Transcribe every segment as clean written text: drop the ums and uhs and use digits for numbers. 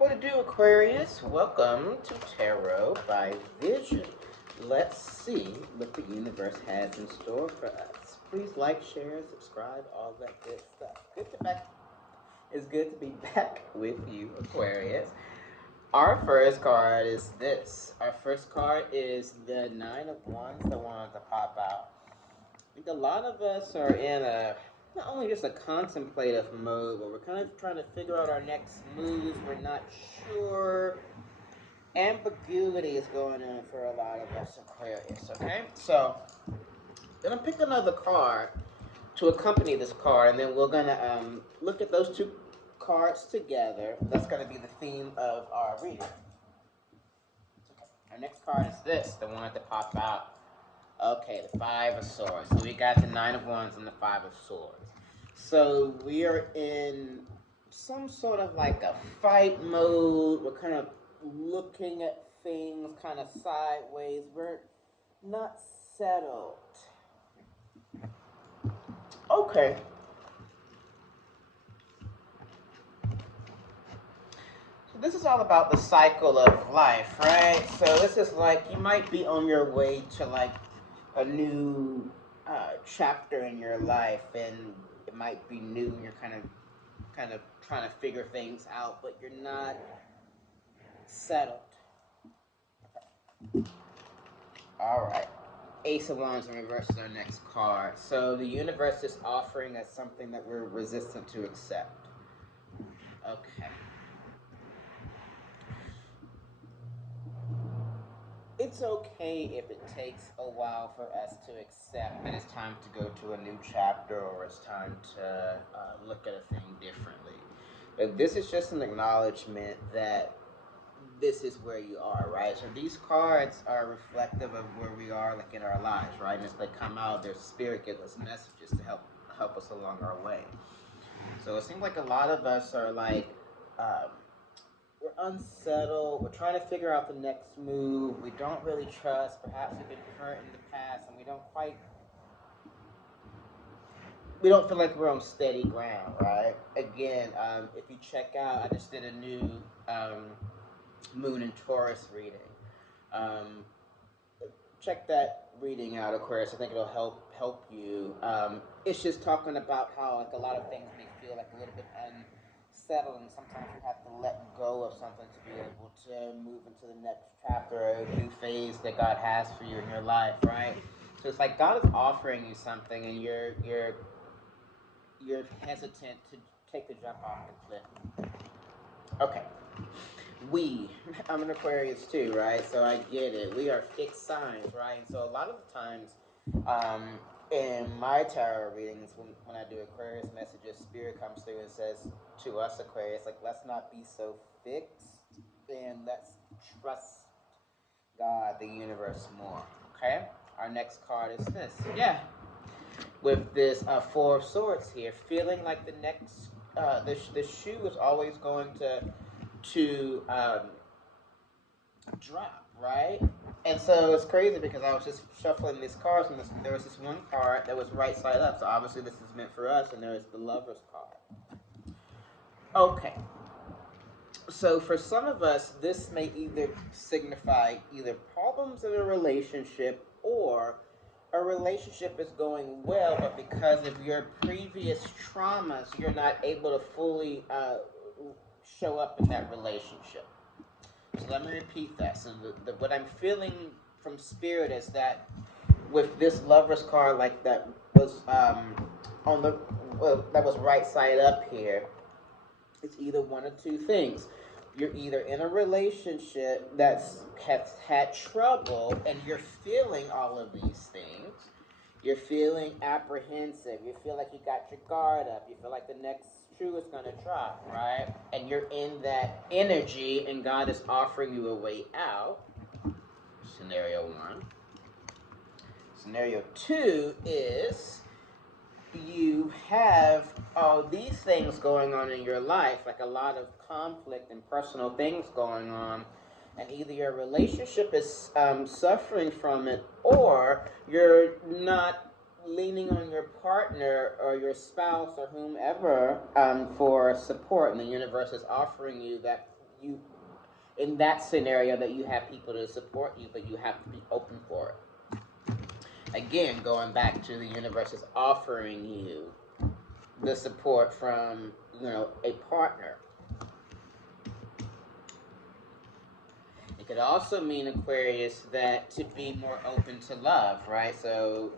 What to do, Aquarius? Welcome to Tarot by Vision. Let's see what the universe has in store for us. Please like, share, subscribe, all that good stuff. It's good to be back with you, Aquarius. Our first card is this. Our first card is the Nine of Wands that wanted to pop out. I think a lot of us are in not only just a contemplative mode, but we're kind of trying to figure out our next moves. We're not sure. Ambiguity is going on for a lot of us, Aquarius, okay? So, I'm going to pick another card to accompany this card, and then we're going to look at those two cards together. That's going to be the theme of our reading. Okay. Our next card is this, the one that pop out. Okay, the Five of Swords. So we got the Nine of Wands and the Five of Swords. So we are in some sort of like a fight mode. We're kind of looking at things kind of sideways. We're not settled. Okay. So this is all about the cycle of life, right? So this is like you might be on your way to like a new chapter in your life, and it might be new, and you're kind of trying to figure things out, but you're not settled. All right. Ace of Wands in reverse is our next card. So the universe is offering us something that we're resistant to accept. Okay. It's okay if it takes a while for us to accept that it's time to go to a new chapter, or it's time to look at a thing differently. But this is just an acknowledgement that this is where you are, right? So these cards are reflective of where we are, like in our lives, right? And as they come out, their spirit gives us messages to help us along our way. So it seems like a lot of us are like we're unsettled. We're trying to figure out the next move. We don't really trust. Perhaps we've been hurt in the past, and we don't feel like we're on steady ground, right? Again, if you check out, I just did a new Moon and Taurus reading. Check that reading out, Aquarius. I think it'll help you. It's just talking about how like a lot of things may feel like a little bit unsettling. Sometimes you have to let go of something to be able to move into the next chapter or a new phase that God has for you in your life, right? So it's like God is offering you something, and you're hesitant to take the jump off the cliff. Okay. I'm an Aquarius too, right? So I get it. We are fixed signs, right? So a lot of the times, in my tarot readings, when I do Aquarius messages, Spirit comes through and says to us, Aquarius, like, let's not be so fixed, and let's trust God, the universe, more. Okay? Our next card is this. Yeah. With this Four of Swords here, feeling like the next, the shoe is always going to drop, right? And so it's crazy because I was just shuffling these cards, and there was this one card that was right side up. So obviously this is meant for us, and there is the Lover's card. Okay. So for some of us, this may either signify either problems in a relationship, or a relationship is going well, but because of your previous traumas, you're not able to fully show up in that relationship. So let me repeat that. So what I'm feeling from Spirit is that with this Lover's card, like that was that was right side up here, it's either one of two things. You're either in a relationship has had trouble, and you're feeling all of these things. You're feeling apprehensive. You feel like you got your guard up. You feel like the next shoe is going to drop, right? And you're in that energy, and God is offering you a way out. Scenario one. Scenario two is you have all these things going on in your life, like a lot of conflict and personal things going on, and either your relationship is suffering from it, or you're not leaning on your partner or your spouse or whomever for support, and the universe is offering you that you in that scenario that you have people to support you, but you have to be open for it. Again, going back to the universe is offering you the support from, a partner. It could also mean, Aquarius, that to be more open to love, right? So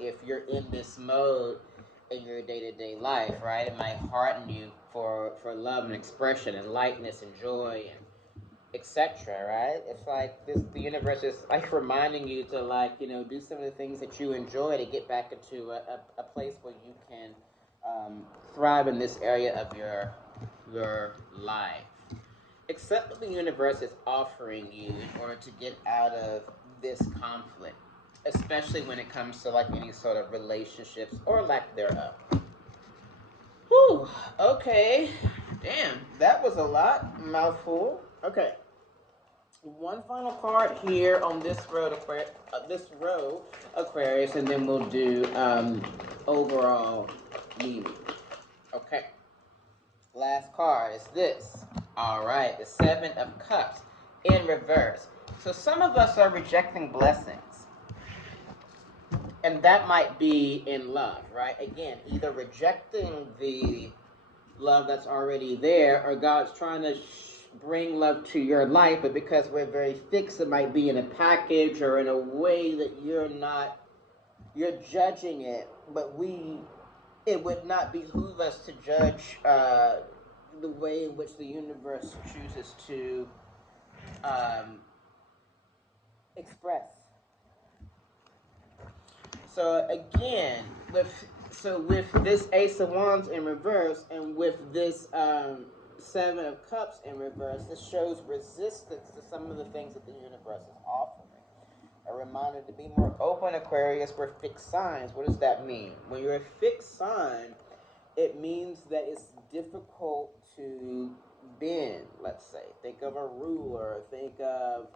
if you're in this mode in your day-to-day life, right, it might hearten you for love and expression and lightness and joy and etc. Right? It's like the universe is like reminding you to do some of the things that you enjoy to get back into a place where you can thrive in this area of your life. Accept what the universe is offering you in order to get out of this conflict, especially when it comes to like any sort of relationships or lack thereof. Whew. Okay. Damn, that was a lot. Mouthful. Okay. One final card here on this row, Aquarius, and then we'll do overall meaning. Okay. Last card is this. All right, the Seven of Cups in reverse. So some of us are rejecting blessings. And that might be in love, right? Again, either rejecting the love that's already there, or God's trying to bring love to your life, but because we're very fixed, it might be in a package or in a way that you're judging it, but it would not behoove us to judge the way in which the universe chooses to express. So again, with this Ace of Wands in reverse, and with this Seven of Cups in reverse, this shows resistance to some of the things that the universe is offering. A reminder to be more open, Aquarius. We're fixed signs. What does that mean? When you're a fixed sign, it means that it's difficult to bend, let's say. Think of a ruler. Think of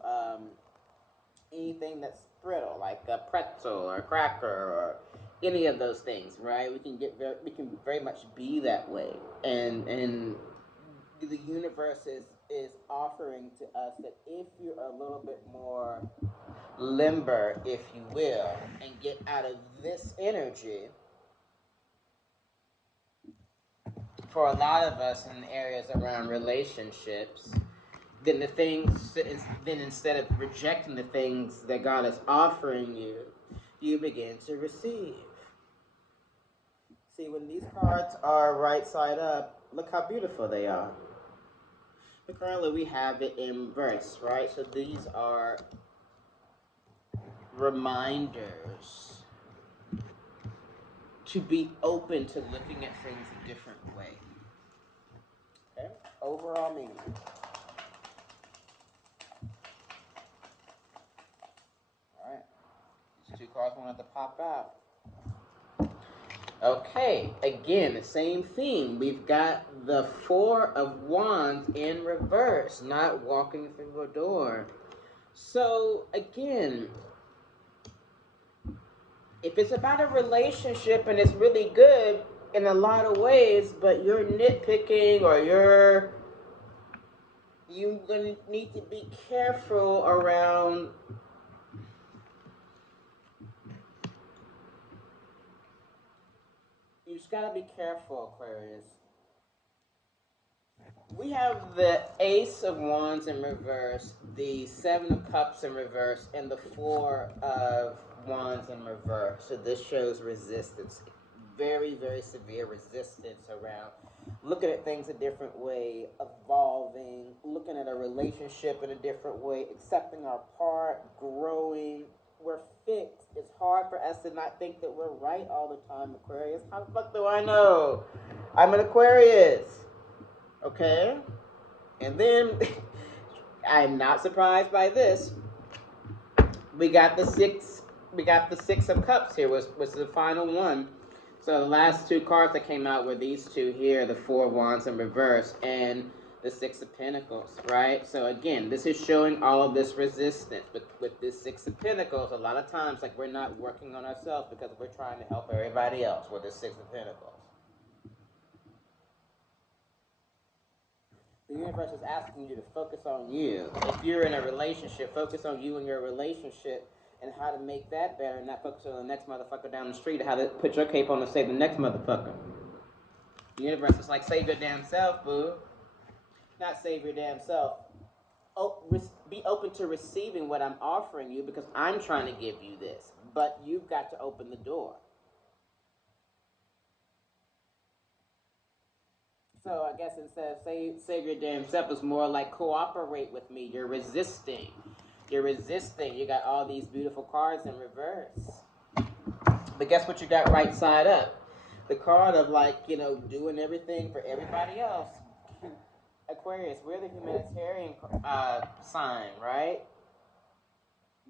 anything that's brittle, like a pretzel or a cracker or any of those things, right? We can very much be that way, and the universe is offering to us that if you're a little bit more limber, if you will, and get out of this energy. For a lot of us in areas around relationships, then instead of rejecting the things that God is offering you, you begin to receive. See, when these cards are right side up, look how beautiful they are. But currently we have it in reverse, right? So these are reminders to be open to looking at things a different way. Okay? Overall meaning. Alright. These two cards wanted to pop out. Okay, again, the same theme. We've got the Four of Wands in reverse, not walking through a door. So, again, if it's about a relationship and it's really good in a lot of ways, but you're nitpicking or you're going to need to be careful around you just got to be careful, Aquarius. We have the Ace of Wands in reverse, the Seven of Cups in reverse, and the Four of Wands in reverse. So this shows resistance. Very, very severe resistance around looking at things a different way, evolving, looking at a relationship in a different way, accepting our part, growing. We're fixed. It's hard for us to not think that we're right all the time, Aquarius. How the fuck do I know? I'm an Aquarius. Okay? And then, I'm not surprised by this. We got the Six of Cups here, was the final one. So the last two cards that came out were these two here, the Four of Wands in reverse, and the Six of Pentacles, right? So again, this is showing all of this resistance. But with this Six of Pentacles, a lot of times, like, we're not working on ourselves because we're trying to help everybody else with the Six of Pentacles. The universe is asking you to focus on you. If you're in a relationship, focus on you and your relationship and how to make that better, and not focus on the next motherfucker down the street, how to put your cape on to save the next motherfucker. The universe is like, save your damn self, boo. Not save your damn self. Be open to receiving what I'm offering you, because I'm trying to give you this. But you've got to open the door. So I guess instead of save your damn self, it's more like cooperate with me. You're resisting. You're resisting. You got all these beautiful cards in reverse. But guess what you got right side up? The card of, like, you know, doing everything for everybody else. Aquarius, we're the humanitarian sign, right?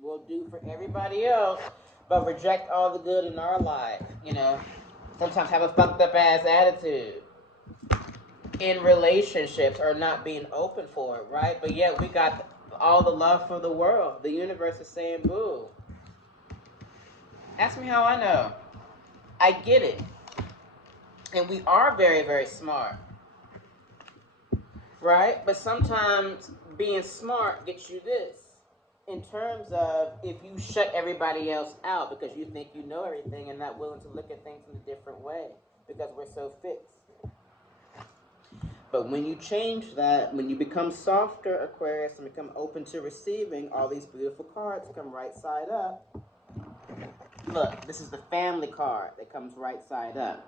We'll do for everybody else, but reject all the good in our life. You know, sometimes have a fucked up ass attitude in relationships, or not being open for it, right? But yet we got all the love for the world. The universe is saying, boo. Ask me how I know. I get it. And we are very, very smart, right? But sometimes being smart gets you this. In terms of, if you shut everybody else out because you think you know everything and not willing to look at things in a different way because we're so fixed. But when you change that, when you become softer, Aquarius, and become open to receiving, all these beautiful cards come right side up. Look, this is the family card that comes right side up.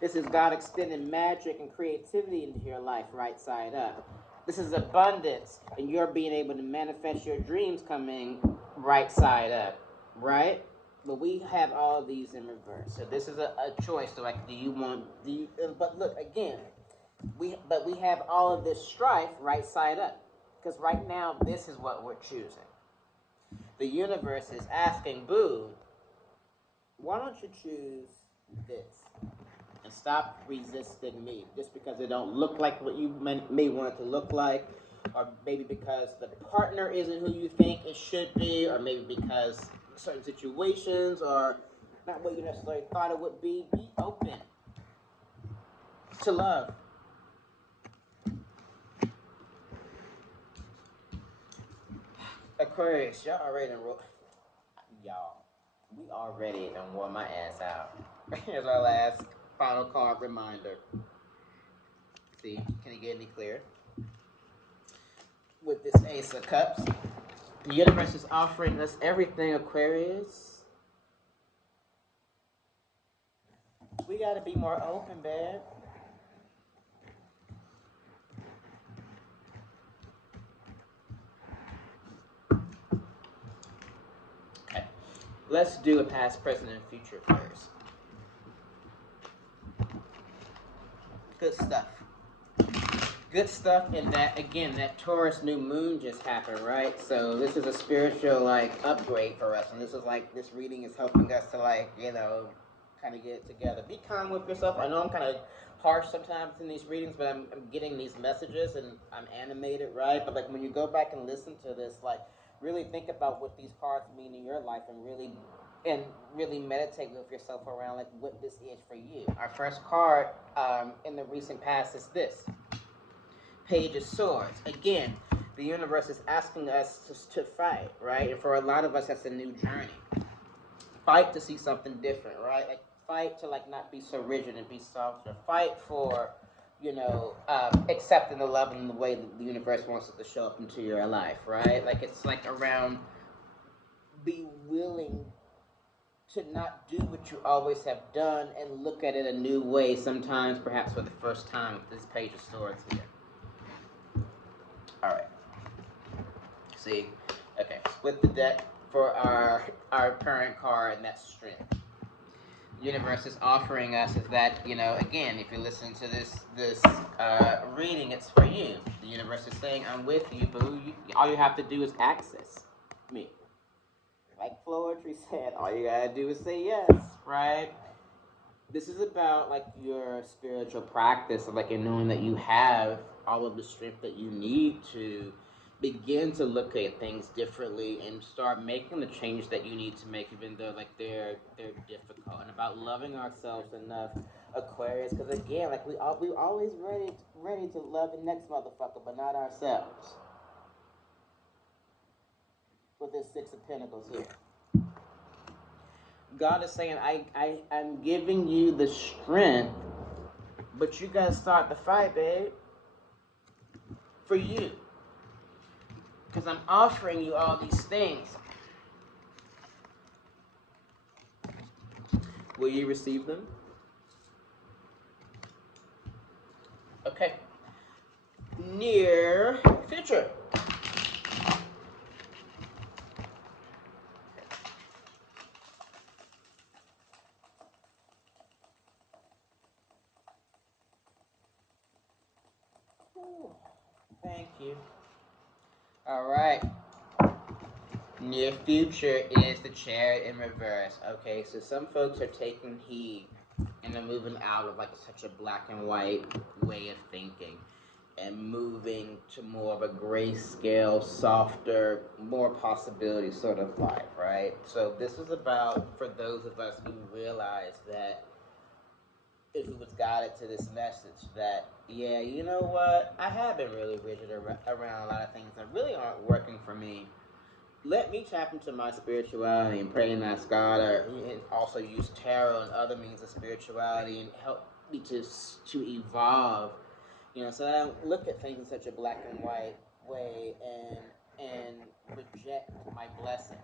This is God extending magic and creativity into your life right side up. This is abundance, and you're being able to manifest your dreams coming right side up, right? But we have all of these in reverse. So this is a choice. So, like, but look, again, we have all of this strife right side up. Because right now, this is what we're choosing. The universe is asking, boo, why don't you choose this? And stop resisting me just because it don't look like what you may want it to look like, or maybe because the partner isn't who you think it should be, or maybe because certain situations are not what you necessarily thought it would be. Be open to love. Aquarius, y'all already we already done wore my ass out. Here's our last final card reminder. See, can it get any clearer? With this Ace of Cups, the universe is offering us everything, Aquarius. We gotta be more open, babe. Okay, let's do a past, present, and future first. Good stuff. Good stuff. And that, again, that Taurus new moon just happened, right? So this is a spiritual, like, upgrade for us. And this is like, this reading is helping us to, like, you know, kind of get it together. Be kind with yourself. I know I'm kind of harsh sometimes in these readings, but I'm getting these messages and I'm animated, right? But, like, when you go back and listen to this, like, really think about what these cards mean in your life, and really meditate with yourself around, like, what this is for you. Our first card in the recent past is this. Page of Swords. Again, the universe is asking us to fight, right? And for a lot of us, that's a new journey. Fight to see something different, right? Like, fight to, like, not be so rigid and be softer. Fight for, you know, accepting the love and the way that the universe wants it to show up into your life, right? Like, it's like around, be willing to not do what you always have done and look at it a new way, sometimes perhaps for the first time with this Page of Swords here. All right. See, okay. Split the deck for our current card, and that's Strength. The universe is offering us is that, you know, again, if you're listening to this reading, it's for you. The universe is saying, I'm with you, boo. All you have to do is access me. Like poetry said, all you gotta do is say yes, right? This is about, like, your spiritual practice of, like, knowing that you have all of the strength that you need to begin to look at things differently and start making the change that you need to make, even though, like, they're difficult. And about loving ourselves enough Aquarius, because again, like we always ready to love the next motherfucker, but not ourselves. With this Six of Pentacles here, God is saying, I'm giving you the strength, but you gotta start the fight, babe, for you, because I'm offering you all these things. Will you receive them? Okay. Near future. Ooh, thank you. All right. Near future is the Chariot in reverse. Okay, so some folks are taking heed and they're moving out of like such a black and white way of thinking and moving to more of a grayscale, softer, more possibility sort of life, right? So this is about for those of us who realize that, who was guided to this message that, yeah, you know what? I have been really rigid around a lot of things that really aren't working for me. Let me tap into my spirituality and pray and ask God, and also use tarot and other means of spirituality and help me to evolve, you know, so that I don't look at things in such a black and white way and reject my blessings.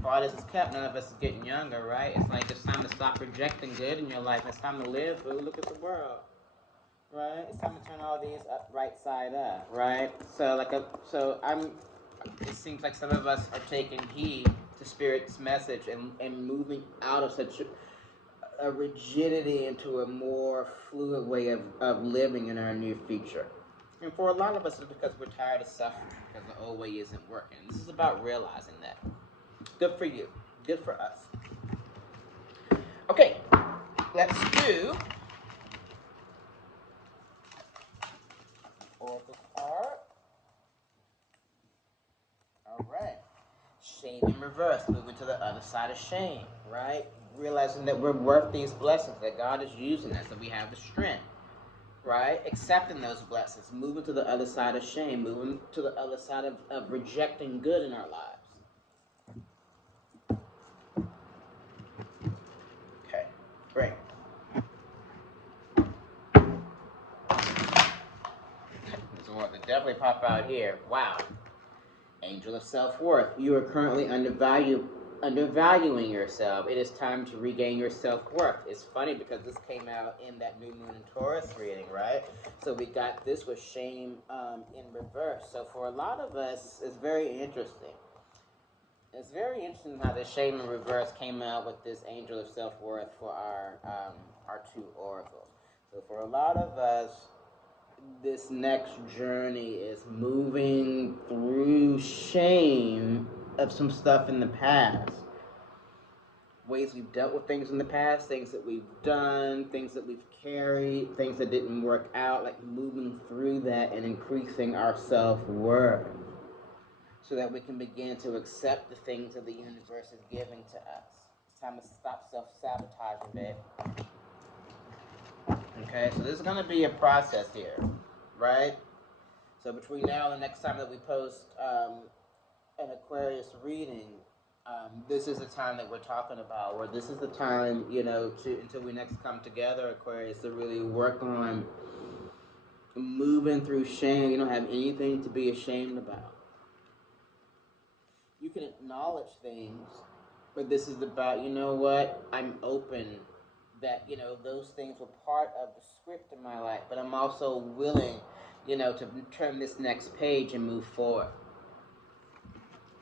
For all this is kept, none of us is getting younger, right? It's like it's time to stop rejecting good in your life. It's time to live, but look at the world, right? It's time to turn all these up right side up, right? It seems like some of us are taking heed to Spirit's message and moving out of such a rigidity into a more fluid way of living in our new future. And for a lot of us, it's because we're tired of suffering because the old way isn't working. This is about realizing that. Good for you. Good for us. Okay, let's do Oracle card. All right. Shame in reverse, moving to the other side of shame, right? Realizing that we're worth these blessings, that God is using us, that we have the strength, right? Accepting those blessings, moving to the other side of shame, moving to the other side of rejecting good in our lives. Okay, great. There's one that definitely pop out here. Wow. Angel of self-worth. You are currently undervaluing yourself. It is time to regain your self-worth. It's funny because this came out in that new moon in Taurus reading, right? So we got this with shame in reverse. So for a lot of us, it's very interesting. It's very interesting how the shame in reverse came out with this angel of self-worth for our two oracles. So for a lot of us, this next journey is moving through shame of some stuff in the past. Ways we've dealt with things in the past, things that we've done, things that we've carried, things that didn't work out, like moving through that and increasing our self-worth so that we can begin to accept the things that the universe is giving to us. It's time to stop self-sabotaging, babe. Okay, so this is going to be a process here, right? So between now and the next time that we post an Aquarius reading, this is the time that we're talking about, where this is the time, you know, to until we next come together, Aquarius, to really work on moving through shame. You don't have anything to be ashamed about. You can acknowledge things, but this is about, you know what, I'm open that, you know, those things were part of the script in my life, but I'm also willing, you know, to turn this next page and move forward.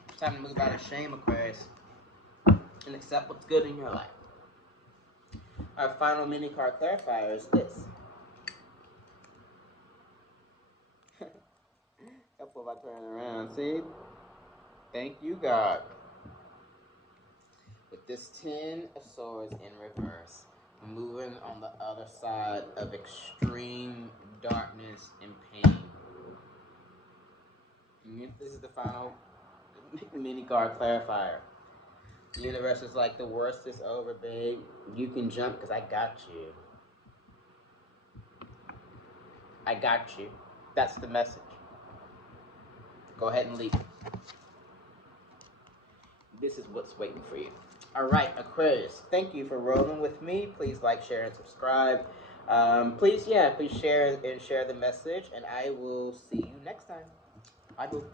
It's time to move out of shame, Aquarius, and accept what's good in your life. Our final mini card clarifier is this. Helpful if I turn it around, see? Thank you, God. With this 10 of Swords in reverse, moving on the other side of extreme darkness and pain. And this is the final mini card clarifier. The universe is like, the worst is over, babe. You can jump because I got you. I got you. That's the message. Go ahead and leave. This is what's waiting for you. All right, Aquarius, thank you for rolling with me. Please like, share, and subscribe. Please share and share the message, and I will see you next time. Bye, boo.